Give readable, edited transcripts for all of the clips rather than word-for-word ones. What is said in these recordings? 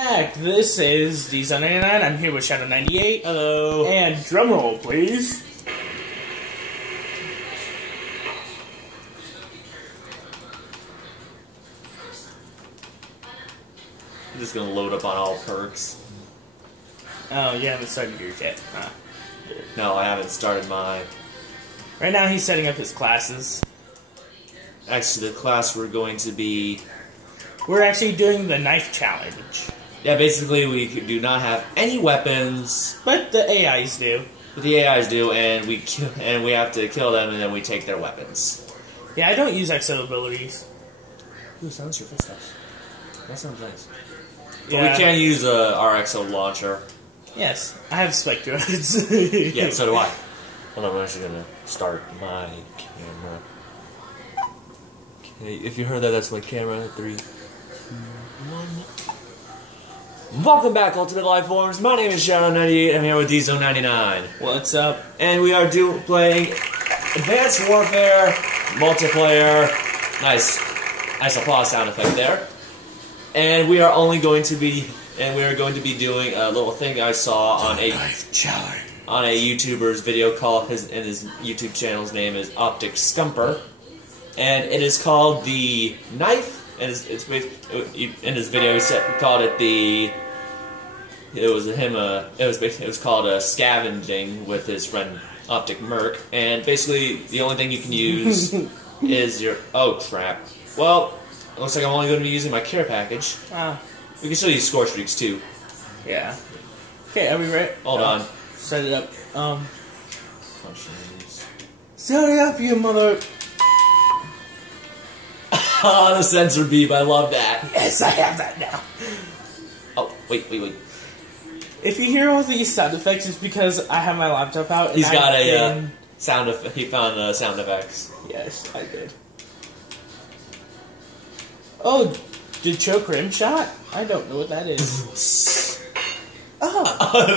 back. This is DZone99. I'm here with Shadow98. Hello. And drumroll, please. I'm just gonna load up on all perks. Oh, you haven't started yours yet. No, I haven't started mine. Right now he's setting up his classes. Actually, the class we're going to be... We're actually doing the knife challenge. Yeah, basically we do not have any weapons. But the AIs do. But the AIs do, and we have to kill them, and then we take their weapons. Yeah, I don't use exo abilities. Ooh, sounds your footsteps. That sounds nice. But Yeah. we can use our exo launcher. Yes, I have spike drones. Yeah, so do I. Hold on, I'm actually gonna start my camera. Okay, if you heard that, that's my camera. 3, 2, 1. Welcome back, Ultimate Lifeforms. My name is Shadow98. I'm here with DZone99. What's up? And we are playing Advanced Warfare multiplayer. Nice applause sound effect there. And we are going to be doing a little thing I saw on a YouTuber's video call. His YouTube channel's name is Optic Scumper, and it is called the knife. And in his video he called it the. It was called scavenging with his friend Optic Merc, and basically the only thing you can use is your. Oh crap! Well, it looks like I'm only going to be using my care package. We can still use score streaks too. Yeah. Okay, are we ready? Hold on. Set it up. Set it up, you mother. Ah, the sensor beep. I love that. Yes, I have that now. Oh, wait. If you hear all these sound effects, it's because I have my laptop out. And He's got a sound. He found sound effects. Yes, I did. Oh, the choke rim shot? I don't know what that is. Oh,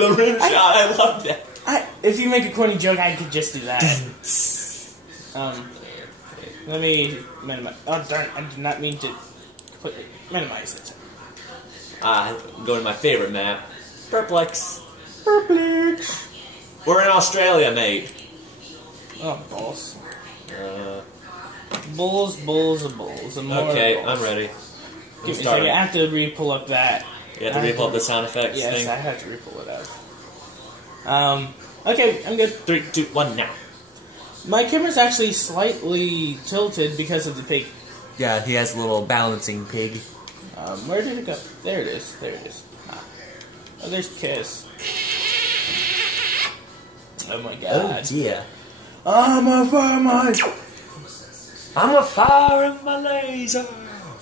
The rim shot. I love that. If you make a corny joke, I could just do that. Let me minimize. Oh darn! I did not mean to completely minimize it. Go to my favorite map, Perplex. Perplex. We're in Australia, mate. Oh, balls. Bulls. And more Okay, balls. I'm ready. Give me a second. I have to re-pull up that. You have to re-pull up the sound effects yes, thing? I have to re-pull it up. Okay, I'm good. 3, 2, 1, now. My camera's actually slightly tilted because of the pig. Yeah, he has a little balancing pig. Where did it go? There it is. Oh, there's Kiss. Oh my god. Oh dear. I'm a fireman! I'm a fire in my laser.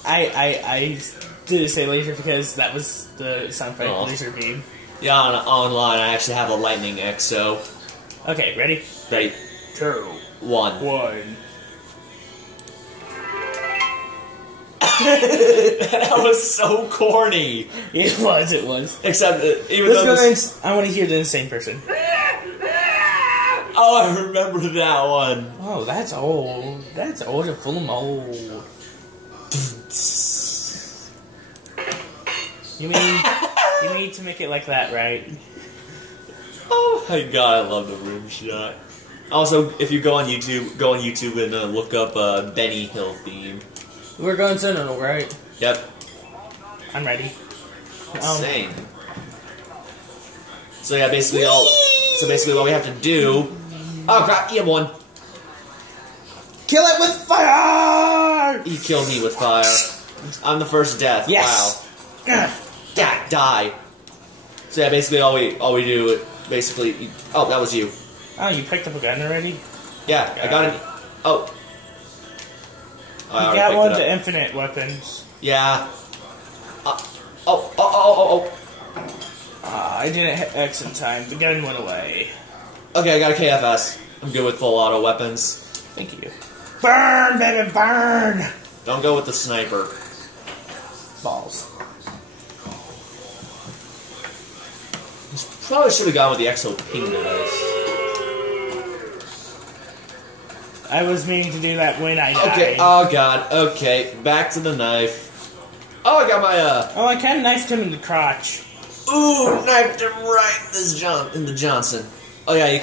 I did say laser because that was the sound effect, laser beam. Yeah, online I actually have a lightning exo. Okay, ready? Ready? 2, 1. 1. That was so corny. It was. Except even Let's though go I want to hear the insane person. Oh, I remember that one. Oh, that's old. That's old and full of mold. You mean to make it like that, right? Oh my god, I love the rim shot. Also, if you go on YouTube and look up Benny Hill theme. We're going Sentinel, right? Yep. I'm ready. Insane. So yeah, basically what we have to do. Oh crap! He had one. Kill it with fire! He killed me with fire. I'm the first death. Yes. Wow. Die. So yeah, basically all we do basically. Oh, that was you. Oh, you picked up a gun already? Yeah, I got it. Oh. You got one to infinite weapons. Yeah. Oh. I didn't hit X in time. The gun went away. Okay, I got a KFS. I'm good with full auto weapons. Thank you. Burn, baby, burn! Don't go with the sniper. Balls. Probably should have gone with the Exo Ping device. I was meaning to do that when I died. Okay, oh god, okay, back to the knife. Oh, I got my Oh, I kind of knifed him in the crotch. Ooh, knifed him right in the Johnson. Oh yeah,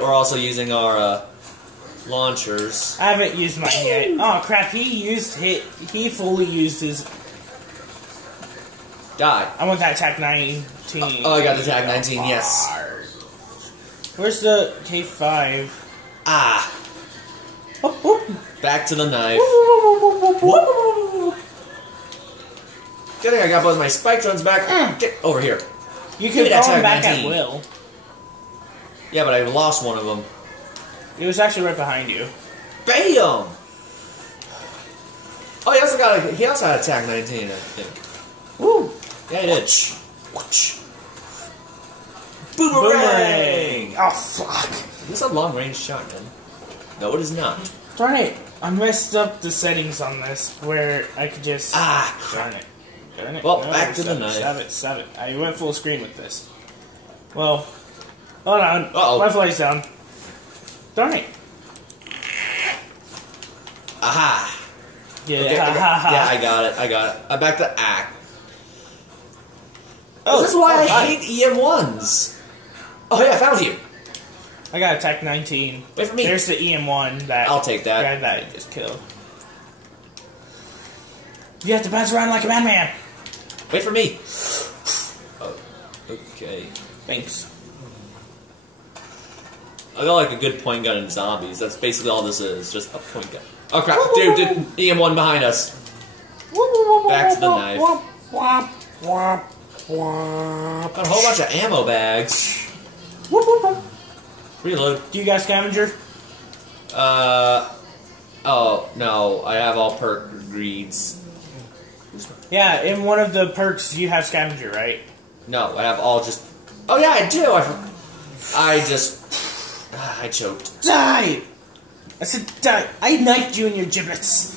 we're also using our launchers. I haven't used mine yet. Oh crap! He fully used his. Die. I want that TAC 19. Oh, I got the TAC 19. Yes. Where's the K5? Ah. Back to the knife. Good thing I got both my spike drones back. Get over here. You can call him back at will. Yeah, but I lost one of them. It was actually right behind you. Bam! Oh, he also had a TAC 19, I think. Woo! Yeah, he did. Boomerang! Oh fuck! This is a long range shot, man. No, it is not. Darn it! I messed up the settings on this where I could just. Crap. Darn it. Darn it. Well, no, back to the knife. Stab it. I went full screen with this. Well, hold on. Uh-oh. My flight's down. Darn it. Aha! Yeah, Okay, ha, ha, ha. Yeah, I got it. I'm back to act. Oh, this is why I hi. hate EM1s. Oh yeah, I found you. I got a TAC 19. Wait for me. There's the EM1 that I'll take that. guy that I just killed. You have to bounce around like a madman. Wait for me. Oh, okay. Thanks. I got like a good point gun in zombies. That's basically all this is, just a point gun. Oh crap, dude, EM1 behind us. Back to the knife. Got a whole bunch of ammo bags. Reload. Do you got scavenger? Oh, no, I have all perk greeds. Yeah, in one of the perks you have scavenger, right? No, I have all just... Oh yeah, I do! I choked. Die! I said die! I knifed you in your giblets.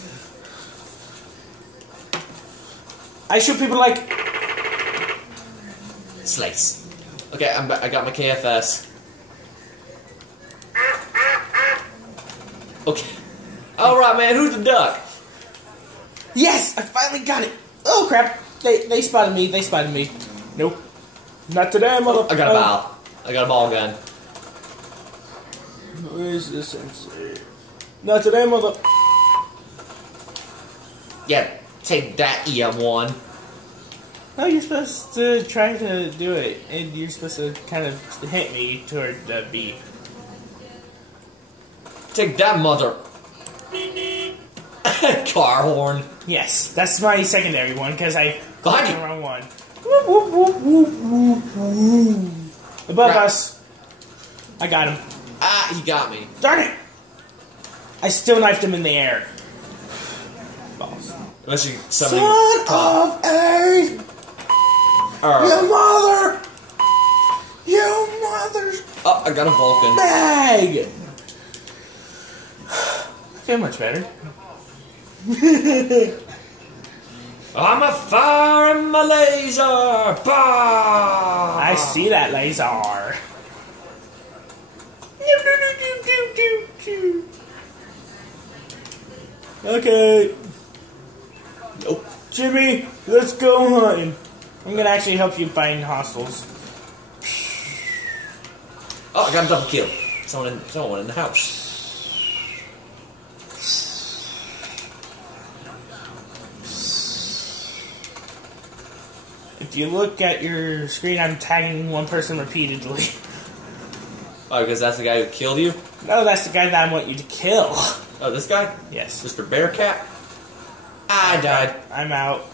I shoot people like... Slice. Okay, I got my KFS. Okay. Alright, man, who's the duck? Yes! I finally got it! Oh, crap! They spotted me. They spotted me. Nope. Not today, mother... I got a ball. I got a ball gun. Where's this sensei? Not today, mother... Yeah, take that, EM1. No, you're supposed to try to do it, and you're supposed to kind of hit me toward the B. Take that, mother. Car horn. Yes, that's my secondary one, because I Behind clicked you. the wrong one. Whoop, whoop, whoop, whoop, whoop. Above Crap. us. I got him. Ah, he got me. Darn it! I still knifed him in the air. Balls. Unless you something. Son of a... You mother! You mother's Oh, I got a Vulcan. bag! I feel much better. I'm a fire in my laser! Bah! I see that laser. Okay. Nope. Jimmy, let's go hunting. I'm gonna actually help you find hostiles. Oh, I got a double kill. Someone in the house. If you look at your screen, I'm tagging one person repeatedly. Oh, because that's the guy who killed you? No, that's the guy that I want you to kill. Oh, this guy? Yes. Mr. Bearcat? I died. I'm out.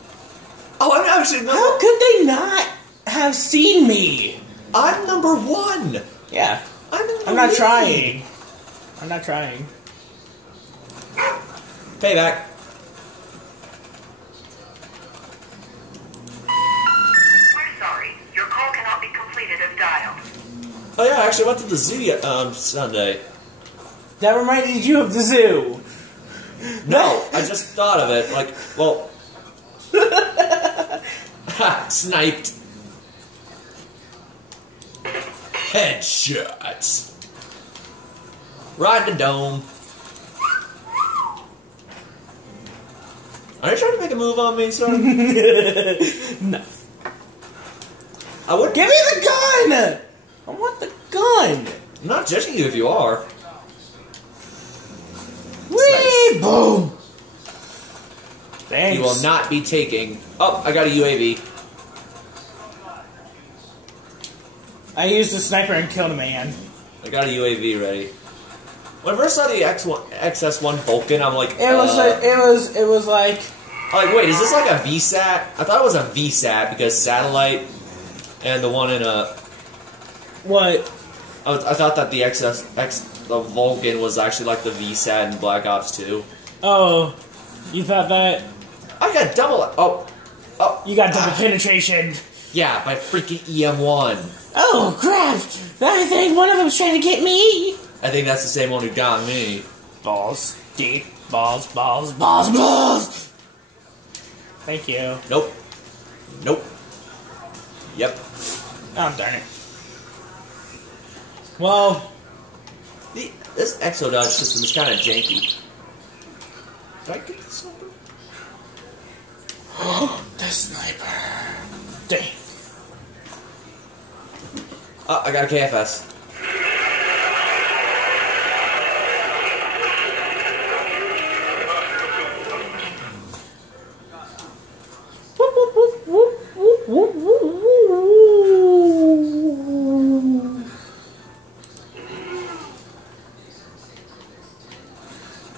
Oh, I'm actually number... How could they not have seen me? I'm number one! Yeah. I'm I'm not trying. I'm not trying. Payback. We're sorry. Your call cannot be completed as dialed. Oh yeah, I actually went to the zoo Sunday. That reminded you of the zoo. No, I just thought of it. Like, well... Ha! Sniped. Headshots. Right in the dome. Are you trying to make a move on me, sir? No. I would. Give me the gun! I want the gun! I'm not judging you if you are. Whee! Nice. Boom! Thanks. You will not be taking. Oh, I got a UAV. I used a sniper and killed a man. I got a UAV ready. When I first saw the XS1 Vulcan, I'm like, It was like I'm like, wait, is this like a VSAT? I thought it was a VSAT because satellite and the one in a. what? I thought that the Vulcan was actually like the VSAT in Black Ops 2. Oh, you thought that? I got double. Oh, You got double penetration. yeah, by freaking EM1. Oh crap! I think one of them's trying to get me. I think that's the same one who got me. Balls, deep balls, balls, balls, balls. Thank you. Nope. Nope. Yep. Oh darn it. Well, This exo-dodge system is kind of janky. Did I get the sniper? the sniper. Dang. Oh, I got a KFS. Whoop, whoop, whoop, whoop, whoop, whoop, whoop, whoop.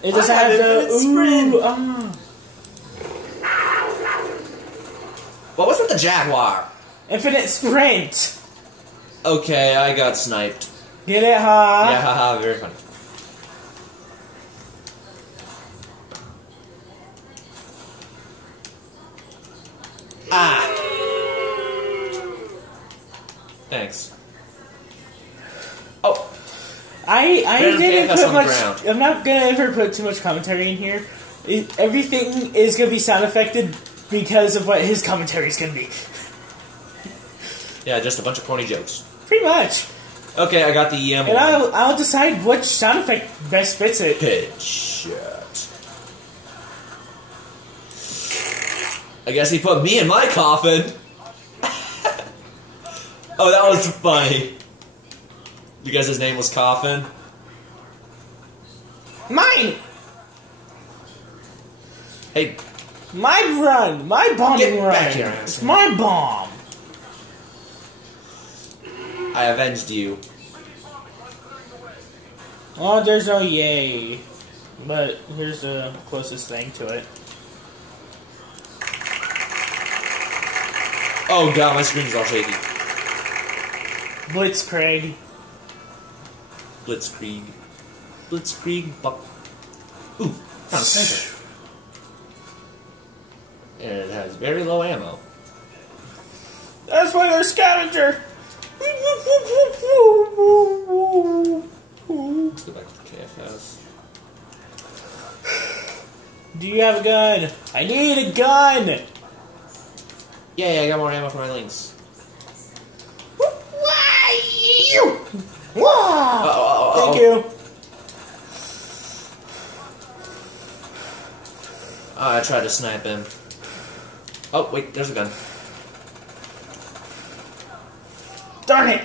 It doesn't I have have to. infinite sprint. Ooh, ah. What was with the Jaguar? Infinite sprint. Okay, I got sniped. Get it, huh? Yeah, haha, very funny. Ah! Thanks. Oh, I Better didn't KFS put on the much. ground. I'm not gonna ever put too much commentary in here. Everything is gonna be sound affected because of what his commentary is gonna be. yeah, just a bunch of corny jokes. Pretty much. Okay, I got the EM1. And I'll decide which sound effect best fits it. Headshot. I guess he put me in my coffin. Oh, that was funny. Because his name was Coffin. Mine! Hey, My run! My bombing Get run! back here, It's asshole. my bomb! I avenged you. Oh, there's no yay. But here's the closest thing to it. Oh god, my screen's all shaky. Blitzkrieg. Blitzkrieg. Blitzkrieg. Buck. Ooh, found a sniper. And it has very low ammo. That's why they're scavenger! Let's go back to the KFS. Do you have a gun? I need a gun! Yay, I got more ammo for my links. Wow! Thank you. I tried to snipe him. Oh, wait, there's a gun. Darn it!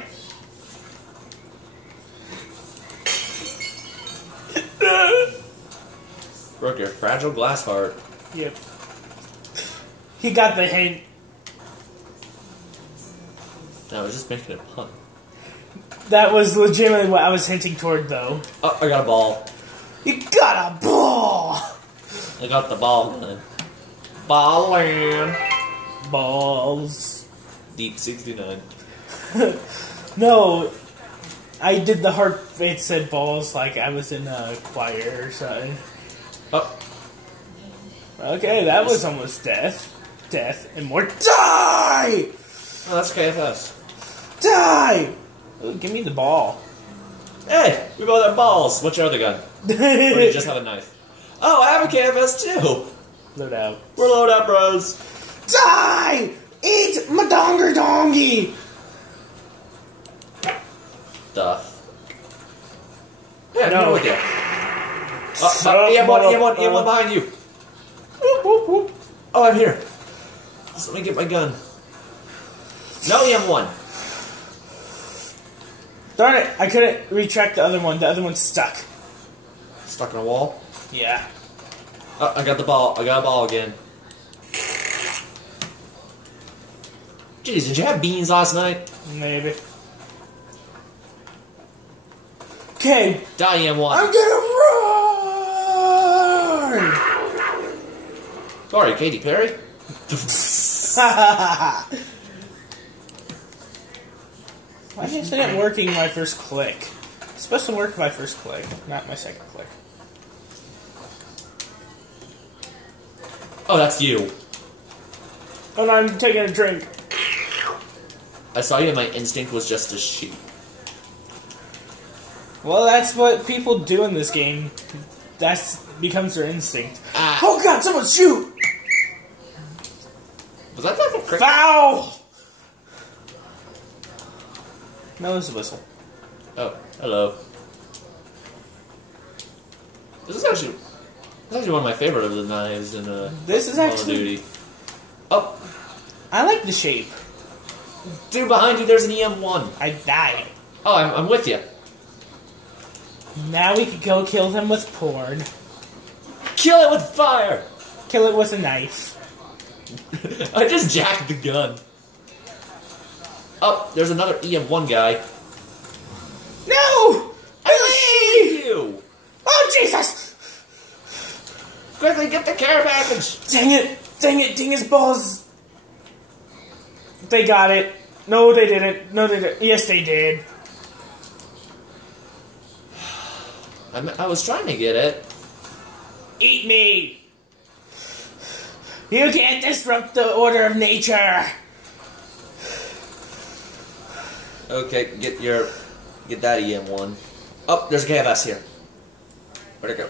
Broke your fragile glass heart. Yep. He got the hint. No, I was just making a pun. That was legitimately what I was hinting toward, though. Oh, I got a ball. You got a ball! I got the ball gun. Ballin'. Balls. Deep 69. No, I did the heart. It said balls like I was in a choir or something. Oh, Okay, that was almost death. Death and more. Die! oh that's KFS. Die! Ooh, give me the ball. Hey, we both have balls. What's your other gun? Or do you just have a knife? Oh, I have a KFS too. Load out. We're load up, bros. Die! Eat my donger dongy! The fuck? Yeah, No. I'm with you. EM1 behind you. Boop, Whoop, whoop, whoop. Oh, I'm here. Just let me get my gun. No EM1. Darn it, I couldn't retract the other one. The other one's stuck. Stuck in a wall. Yeah. Oh, I got the ball. I got a ball again. Jeez, did you have beans last night? Maybe. Okay. Die EM1. I'm gonna run! Sorry, Katy Perry. Why isn't it working my first click? It's supposed to work my first click, not my second click. Oh, that's you. Oh no, I'm taking a drink. I saw you and my instinct was just to shoot. Well, that's what people do in this game. That becomes their instinct. Ah. Oh god, someone shoot! Was that like a cricket? Foul! No, it's a whistle. Oh, hello. This is actually one of my favorite of the knives in This is Call of actually... Duty. Oh, I like the shape. dude, behind you, there's an EM1. I died. Oh, I'm with you. Now we can go kill them with porn. Kill it with fire. Kill it with a knife. I just jacked the gun. Oh, there's another EM1 guy. No! Billy! You! Oh, Jesus! Quickly, get the care package! Dang it! Dang it! Dang his balls! They got it. No, they didn't. No, they didn't. Yes, they did. I was trying to get it. Eat me! You can't disrupt the order of nature! Okay, get that EM1. Oh, there's a KFS here. Where'd it go?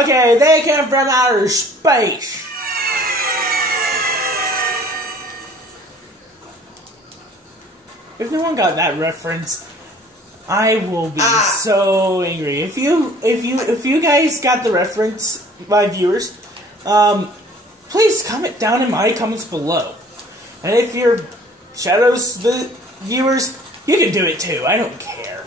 Okay, they come from outer space! If no one got that reference, I will be so angry. If you guys got the reference, my viewers, please comment down in my comments below. And if you're Shadows the viewers, you can do it too. I don't care.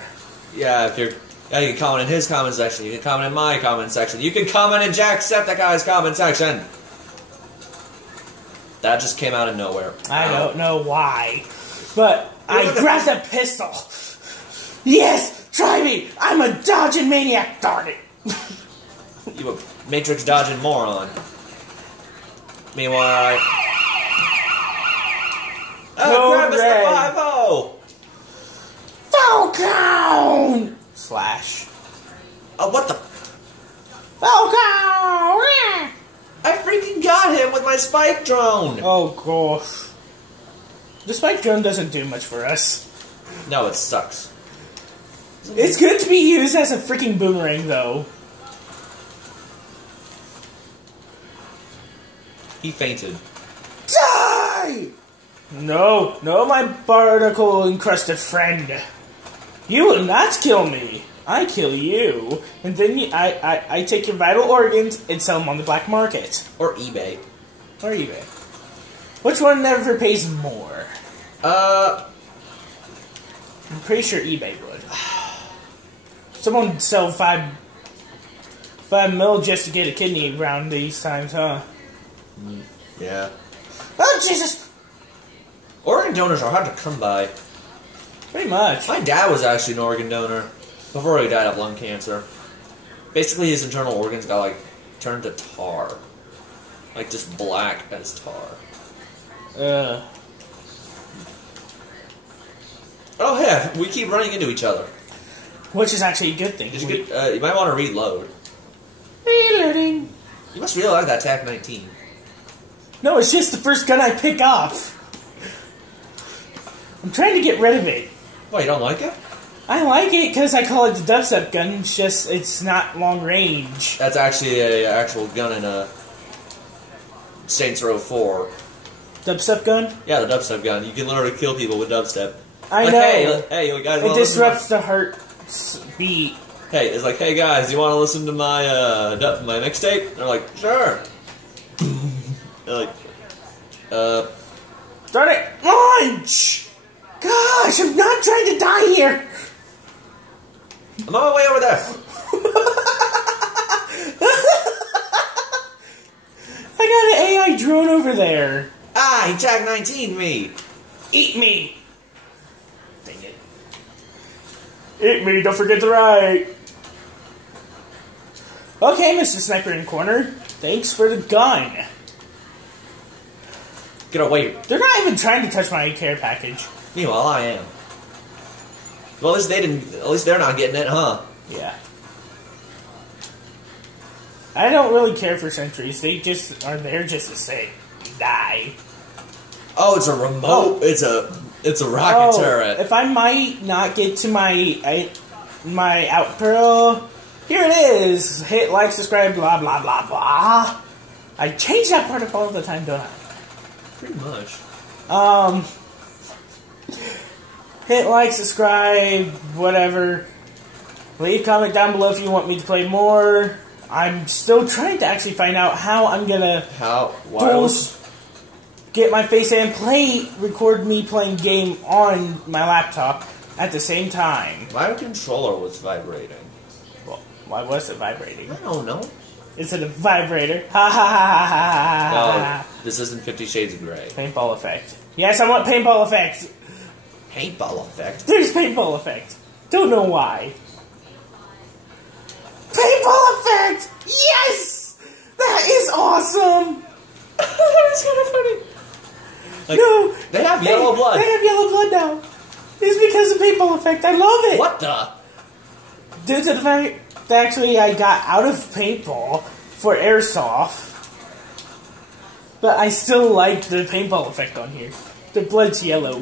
Yeah, you can comment in his comment section. You can comment in my comment section. You can comment in Jacksepticeye's comment section. That just came out of nowhere. I don't know why, but I grabbed a pistol. Yes, try me. I'm a dodging maniac. Darn it. You a Matrix dodging moron. Meanwhile, grab Red. Mr. 5-0! Falcon! Slash. Oh, what the? Falcon! I freaking got him with my spike drone! Oh gosh. The spike drone doesn't do much for us. No, it sucks. It's good to be used as a freaking boomerang, though. He fainted. Die! No, no, my barnacle-encrusted friend. You will not kill me. I kill you, and then I take your vital organs and sell them on the black market. Or eBay. Or eBay. Which one never pays more? I'm pretty sure eBay would. Someone sell 5 mil just to get a kidney around these times, huh? Yeah. Oh, Jesus! Organ donors are hard to come by. Pretty much. My dad was actually an organ donor before he died of lung cancer. Basically, his internal organs got, like, turned to tar. Like, just black as tar. Oh, yeah, we keep running into each other. Which is actually a good thing. Did you get, you might want to reload. Reloading. You must really like that TAC-19. No, it's just the first gun I pick up. I'm trying to get rid of it. Why, you don't like it? I like it because I call it the dubstep gun. It's just, it's not long range. That's actually a actual gun in a Saints Row 4. Dubstep gun? Yeah, the dubstep gun. You can literally kill people with dubstep. I like, know. Hey, you guys it wanna disrupts the heart beat. Hey, it's like, hey guys, you want to listen to my my mixtape? They're like, sure. Darn it! Launch! Gosh, I'm not trying to die here! I'm on my way over there. I got an AI drone over there. Ah, he tagged 19 me. Eat me! Dang it. Eat me, don't forget to write. Okay, Mr. Sniper in Corner. Thanks for the gun. Get away. They're not even trying to touch my care package. Meanwhile, I am. Well, at least they didn't. At least they're not getting it, huh? Yeah. I don't really care for sentries. They just are there just to say, die. Oh, it's a remote. Oh. It's a rocket turret. If I might not get to my outro, here it is. Hit like, subscribe, blah blah blah blah. I change that part all the time, don't I? Pretty much. Hit like, subscribe, whatever. Leave a comment down below if you want me to play more. I'm still trying to actually find out how I'm gonna get my face and record me playing game on my laptop at the same time. My controller was vibrating. Well, why was it vibrating? I don't know. Is it a vibrator? Ha ha ha ha ha No, ha. this isn't 50 Shades of Grey. Paintball effect. Yes, I want paintball effect. Paintball effect. There's paintball effect. Don't know why. Paintball effect! Yes! That is awesome! That is kind of funny. Like, no! They have yellow blood. They have yellow blood now. It's because of paintball effect. I love it! What the? Due to the fact that actually I got out of paintball for airsoft, but I still like the paintball effect on here. The blood's yellow.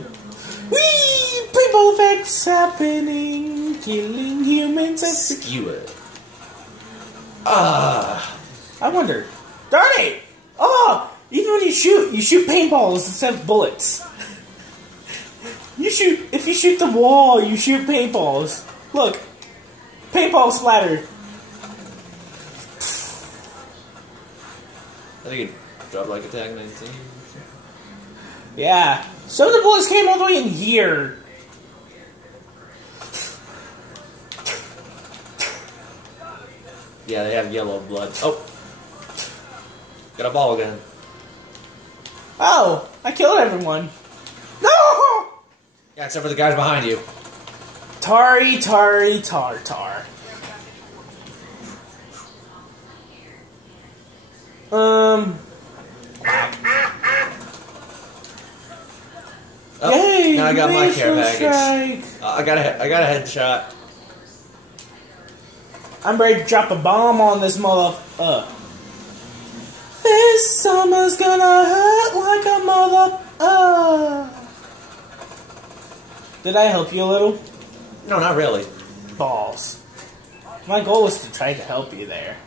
Whee! Paintball effects happening, killing humans. Skew it. Ah. I wonder. Darn it! Oh! Even when you shoot paintballs instead of bullets. If you shoot the wall, you shoot paintballs. Look. Paintball splatter. I think it dropped like a tag 19. Yeah. Some of the bullets came all the way in here. Yeah, they have yellow blood. Oh. Got a ball again. Oh, I killed everyone. No! Yeah, except for the guys behind you. Tari, tar, tar. Oh, Yay! now I got my care package. package. I got a headshot. I'm ready to drop a bomb on this mother. This summer's gonna hurt like a mother. Did I help you a little? No, not really. Balls. My goal was to try to help you there.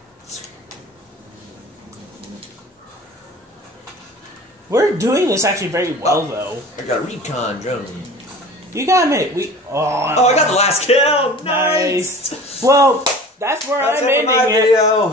We're doing this actually very well, though. I got a recon drone. You gotta admit, we. Oh, I got the last kill. Nice. Well, that's where I'm ending it. Video.